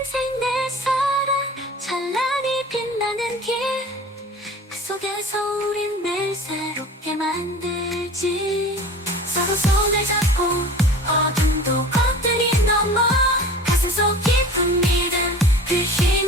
인생 내 사랑. 찬란히 빛나는 길. 그 속에서 우린 매일 새롭게 만들지. 서로 손을 잡고 어둠도 거들이 넘어. 가슴 속 깊은 믿음 그 힘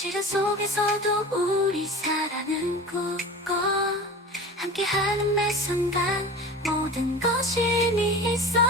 시련 속에서도 우리 사랑은 굳고 함께하는 매 순간 모든 것이 의미 있어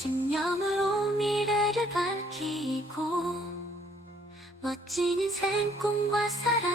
신념으로 미래를 밝히고 멋진 인생 꿈과 사랑